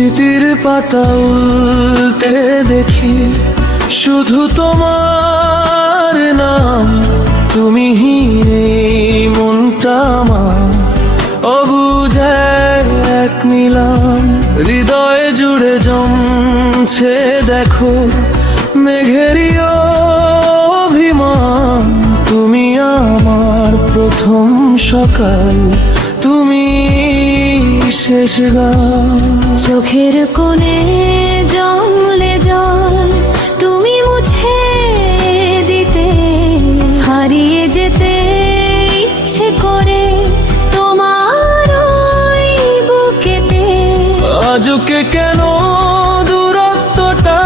স্মৃতির পাতা উল্টে দেখি শুধু তোমার নাম, তুমি নেই মনটা আমার অবুঝের এক নিলাম। হৃদয় জুড়ে জমছে দেখো মেঘেরই অভিমান, তুমি আমার প্রথম সকাল, তুমি শেষ গান। চোখের কোণে জমলে জল তুমি মুছে দিতে, হারিয়ে যেতে ইচ্ছে করে তোমার ওই বুকেতে। আজকে কেন দূরত্বটা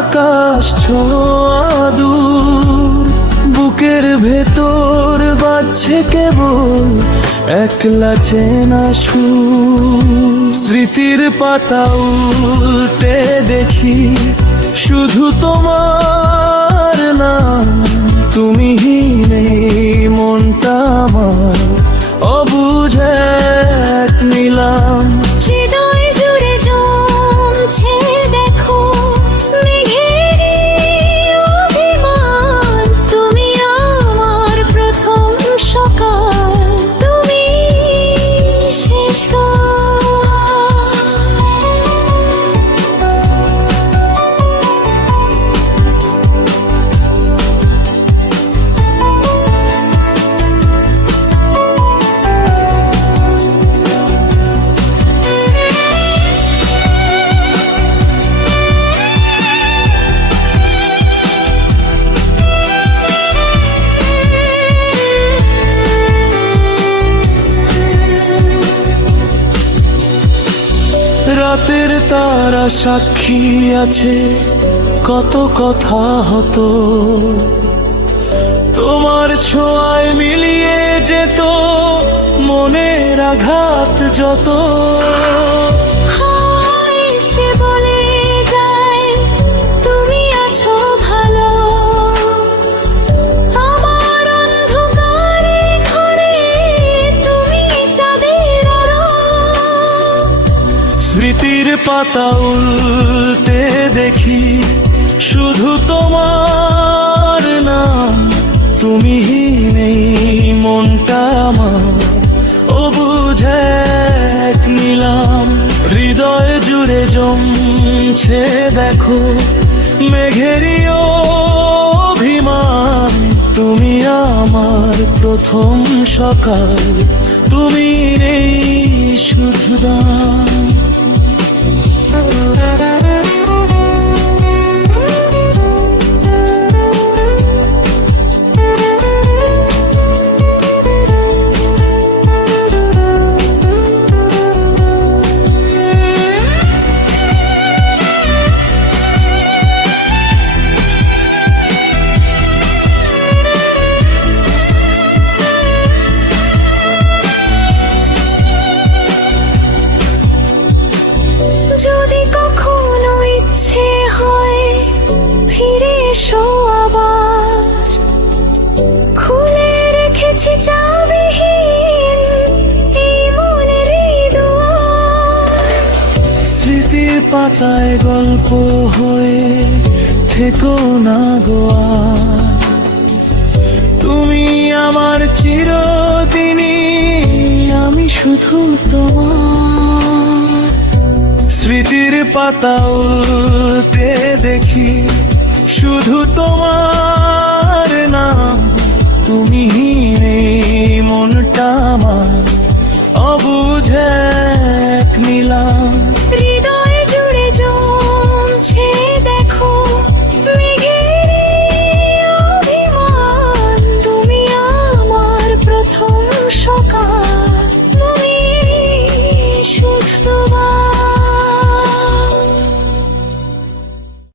আকাশ ছোঁয়া দূর, বুকের ভেতর বাজছে কেবল একলা চেনা সুর। স্মৃতির পাতা উল্টে দেখি শুধু তোমার নাম, তুমি নেই মনটা আমার অবুঝে এক নিলাম। হৃদয় জুড়ে জমছে দেখো মেঘেরই অভিমান, তুমি আমার প্রথম সকাল, তুমি শেষ গান। রাতের তারা সাক্ষী আছে কত কথা হতো, তোমার ছোঁয়ায় মিলিয়ে যেত মনের আঘাত যত। হায় সে বলে যায় তুমি আছো ভালো, আমার অন্ধকারে ঘরে তুমি চাঁদের আলো। স্মৃতির পাতা উল্টে দেখি শুধু তোমার নাম, তুমি নেই মনটা আমার অবুঝে এক নিলাম। হৃদয় জুড়ে জমছে দেখো মেঘেরই অভিমান, তুমি আমার প্রথম সকাল, তুমি নেই শুধু দান। যদি কখনো ইচ্ছে হয় ফিরে এসো আবার, খুলে রেখেছি চাবিহীন এই মনের দুয়ার। স্মৃতির পাতায় গল্প হয়ে থেকো না গোয়া, তুমি আমার চিরদিনই, আমি শুধু তোমার। স্মৃতির পাতা উল্টে দেখি শুধু তোমার নাম, তুমি নেই মনটা আমার অবুঝে